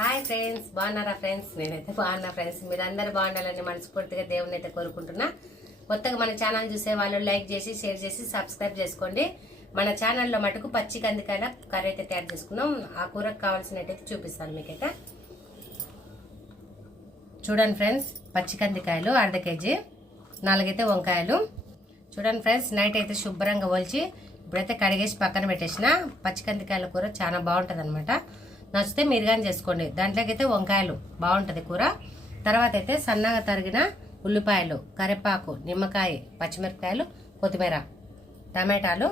Hi friends, బాగున్నారా friends? నేనైతే బాగున్నా ఫ్రెండ్స్. మీరందరూ బాగుండాలని మనస్ఫూర్తిగా దేవుని అయితే కోరుకుంటున్నా. కొత్తగా మన ఛానల్ చూసే వాళ్ళు లైక్ చేసి షేర్ చేసి సబ్స్క్రైబ్ చేసుకోండి. మన ఛానల్లో మటుకు పచ్చి కందికాయల కర్రీ అయితే తయారు చేసుకున్నాం. ఆ కూరకు కావాల్సినట్టయితే చూపిస్తాను మీకైతే. చూడండి ఫ్రెండ్స్, పచ్చి కందికాయలు అర్ధ కేజీ, 4 అయితే వంకాయలు. చూడండి ఫ్రెండ్స్, నైట్ అయితే శుభ్రంగా ఒలిచి ఇప్పుడైతే కడిగేసి పక్కన పెట్టేసిన. పచ్చి కందికాయల కూర చాలా బాగుంటుంది అనమాట. నచ్చితే మీరు కానీ చేసుకోండి. దాంట్లోకి అయితే వంకాయలు బాగుంటుంది కూర. తర్వాత అయితే సన్నగా తరిగిన ఉల్లిపాయలు, కరివేపాకు, నిమ్మకాయ, పచ్చిమిరపకాయలు, కొత్తిమీర, టమాటాలు,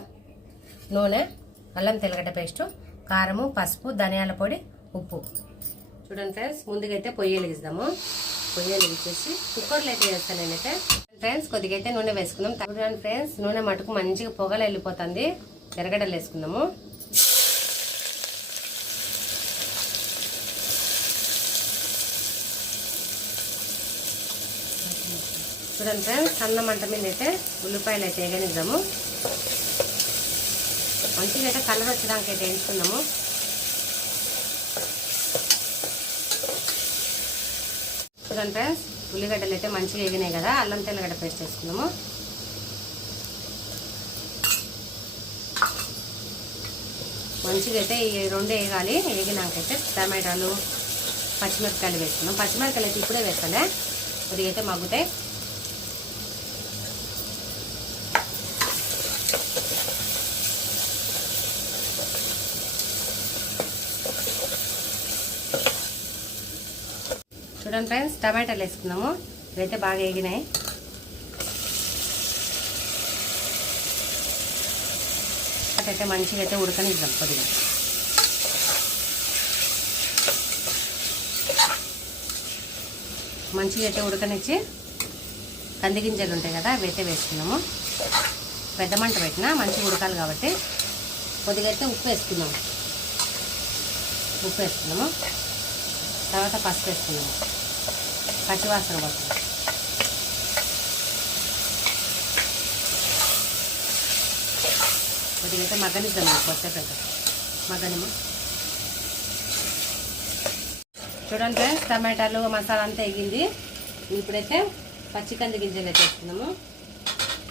నూనె, అల్లం తెల్లగడ్డ పేస్టు, కారము, పసుపు, ధనియాల పొడి, ఉప్పు. చూడండి ఫ్రెండ్స్, ముందుగా అయితే పొయ్యి వెలిగిస్తాము. పొయ్యి వెలిగించేసి కుక్కర్లో అయితే వేస్తాను నేనైతే. ఫ్రెండ్స్, కొద్దిగా అయితే నూనె వేసుకుందాం. చూడండి ఫ్రెండ్స్, నూనె మటుకు మంచిగా పొగలు వెళ్ళిపోతుంది. ఎర్రగడ్డలు వేసుకుందాము. చూడండి ఫ్రెండ్స్, సన్న మంట మీద అయితే ఉల్లిపాయలు అయితే వేగనిద్దాము. మంచిగా అయితే కలర్ వచ్చేదానికి అయితే వేయించుకుందాము. చూడండి ఫ్రెండ్స్, ఉల్లిగడ్డలు అయితే మంచిగా వేగినాయి కదా. అల్లం తెల్లగడ్డ పేస్ట్ వేసుకుందాము. మంచిగా అయితే ఈ రెండు వేగాలి. వేగినాకైతే టమాటాలు, పచ్చిమిరపకాయలు వేసుకున్నాం. పచ్చిమిరపకాయలు అయితే ఇప్పుడే వేస్తానే, కొద్దిగా అయితే మగ్గుతాయి. చూడండి ఫ్రెండ్స్, టమాటాలు వేసుకున్నాము. ఇవైతే బాగా వేగినాయి. అయితే మంచిగా అయితే ఉడకనిద్దాం. కొద్దిగా మంచిగా అయితే ఉడకనిచ్చి కంది గింజలు ఉంటాయి కదా, అవి అయితే వేసుకున్నాము. పెద్ద మంట పెట్టినా మంచిగా ఉడకాలి కాబట్టి కొద్దిగా అయితే ఉప్పు వేసుకున్నాము. తర్వాత పసుపు వేసుకున్నాము. పచ్చివాసన పోతుంది. కొద్దిగా అయితే మగ్గనిద్దాం. కొత్తగా మగ్గనిము. చూడండి ఫ్రెండ్స్, టమాటాలు, మసాలా అంతా ఎగింది. ఇప్పుడైతే పచ్చి కంది గింజలు అయితే వేసుకున్నాము.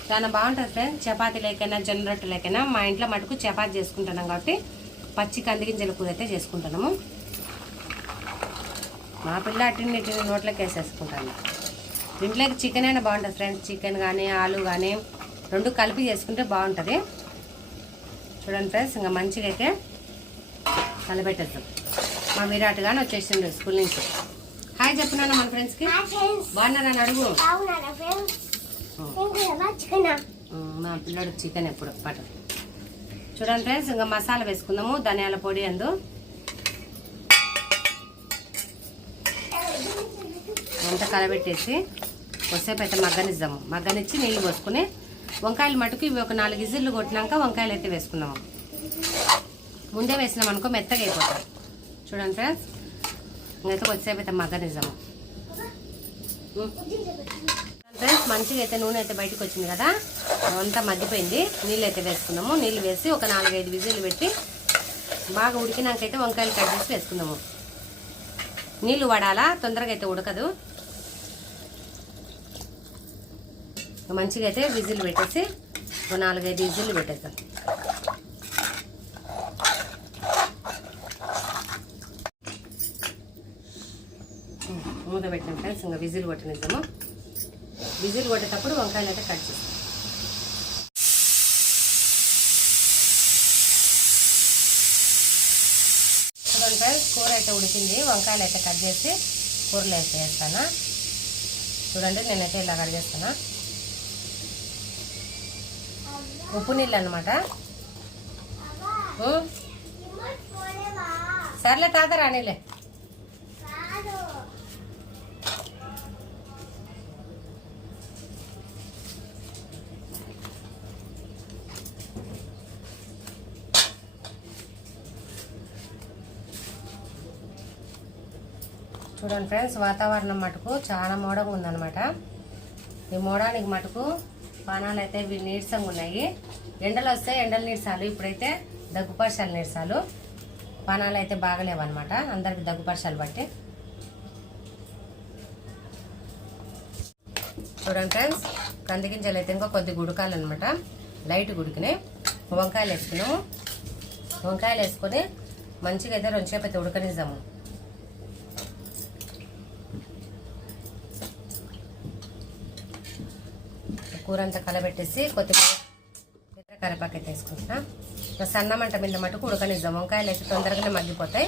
చాలా బాగుంటుంది ఫ్రెండ్స్. చపాతీ లేకైనా జొన్న రొట్టె లేకైనా మా ఇంట్లో మటుకు చపాతీ చేసుకుంటున్నాం కాబట్టి పచ్చి కంది గింజల కూర అయితే చేసుకుంటున్నాము. మా పిల్ల అట్టిని నోట్లోకి వేసేసుకుంటాను. ఇంట్లోకి చికెన్ అయినా బాగుంటుంది ఫ్రెండ్స్. చికెన్ కానీ ఆలు కానీ రెండు కలిపి చేసుకుంటే బాగుంటుంది. చూడండి ఫ్రెండ్స్, ఇంకా మంచిగా అయితే కలబెట్టేద్దాం. మా విరాట్ కానీ వచ్చేసిండు స్కూల్ నుంచి. హాయ్ చెప్పున్నాను మన ఫ్రెండ్స్కి. బాగున్నారా అని అడుగు. మా పిల్లడు చికెన్ ఎప్పుడు పట్టు. చూడండి ఫ్రెండ్స్, ఇంకా మసాలా వేసుకుందాము. ధనియాల పొడి అందు అంతా కలబెట్టేసి కొద్దిసేపు అయితే మగ్గనిద్దాము. మగ్గనిచ్చి నీళ్ళు పోసుకుని వంకాయలు మటుకు ఇవి ఒక 4 విజిల్లు కొట్టినాక వంకాయలు అయితే వేసుకుందాము. ముందే వేసినాం అనుకో మెత్తగా అయిపోతాయి. చూడండి ఫ్రెండ్స్, ఇంకైతే కొద్దిసేపు అయితే మగ్గనిద్దాము. ఫ్రెండ్స్, మంచిగా అయితే నూనె అయితే బయటకు వచ్చింది కదా, అంతా మగ్గిపోయింది. నీళ్ళు అయితే వేసుకుందాము. నీళ్ళు వేసి ఒక 4-5 విజిల్లు పెట్టి బాగా ఉడికినాకైతే వంకాయలు కట్ చేసి వేసుకుందాము. నీళ్ళు పడాలా, తొందరగా అయితే ఉడకదు. మంచిగా అయితే విజిల్ పెట్టేసి ఒక 4-5 విజిల్లు పెట్టేద్దాం. మూత పెట్టినాం ఫ్రెండ్స్. ఇంకా విజిల్ కొట్టనిద్దాము. విజిల్ కొట్టేటప్పుడు వంకాయలు అయితే కట్ చేస్తాం. చూడండి ఫ్రెండ్స్, కూర అయితే ఉడికింది. వంకాయలు అయితే కట్ చేసి కూరలో అయితే వేస్తాను. చూడండి, నేనైతే ఇలా కట్ చేస్తాను. ఉప్పు నీళ్ళు అన్నమాట. సర్లే తాత రానిలే. చూడండి ఫ్రెండ్స్, వాతావరణం మటుకు చాలా మోడంగా ఉందన్నమాట. ఈ మోడానికి మటుకు పానాలు అయితే నీరసంగా ఉన్నాయి. ఎండలు వస్తే ఎండలు నీరసాలు, ఇప్పుడైతే దగ్గుపర్షాలు నీరసాలు. పానాలు అయితే బాగలేవన్నమాట, అందరికి దగ్గుపరచాలి బట్టి. చూడండి ఫ్రెండ్స్, కంది గింజలు అయితే ఇంకా కొద్దిగా ఉడకాలన్నమాట, లైట్ ఉడికినాయి. వంకాయలు వేసుకున్నాము. వంకాయలు వేసుకొని మంచిగా అయితే 2 సేపు అయితే ఉడకనిద్దాము. కూర అంతా కలబెట్టేసి కొద్దిగా కరివేపాకు అయితే వేసుకుంటున్నా. సన్న మంట మీద మటుకు ఉడకనిద్దాం. వంకాయలు అయితే తొందరగానే మగ్గిపోతాయి.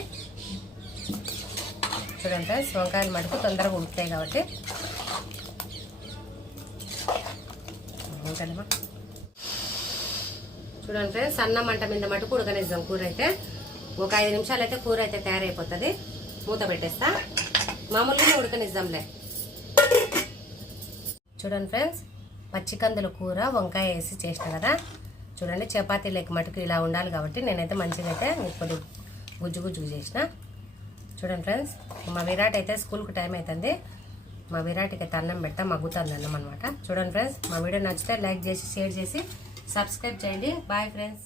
చూడండి ఫ్రెండ్స్, వంకాయలు మటుకు తొందరగా ఉడుకుతాయి కాబట్టి. చూడండి ఫ్రెండ్స్, సన్న మంట మీద మటుకు ఉడకనిద్దాం. కూర అయితే ఒక 5 నిమిషాలు అయితే కూర అయితే తయారైపోతుంది. మూత పెట్టేస్తా, మామూలుగానే ఉడకనిద్దాంలే. చూడండి ఫ్రెండ్స్, పచ్చికందుల కూర వంకాయ వేసి చేసిన కదా. చూడండి, చపాతీలకి మటుకు ఇలా ఉండాలి కాబట్టి నేనైతే మంచిగా అయితే కొద్ది గుజ్జు గుజ్జు చేసిన. చూడండి ఫ్రెండ్స్, మా విరాట్ అయితే స్కూల్కి టైం అవుతుంది. మా విరాట్కి అయితే అన్నం పెడతా, మగ్గుతుంది అన్నం అనమాట. చూడండి ఫ్రెండ్స్, మా వీడియో నచ్చితే లైక్ చేసి షేర్ చేసి సబ్స్క్రైబ్ చేయండి. Bye friends.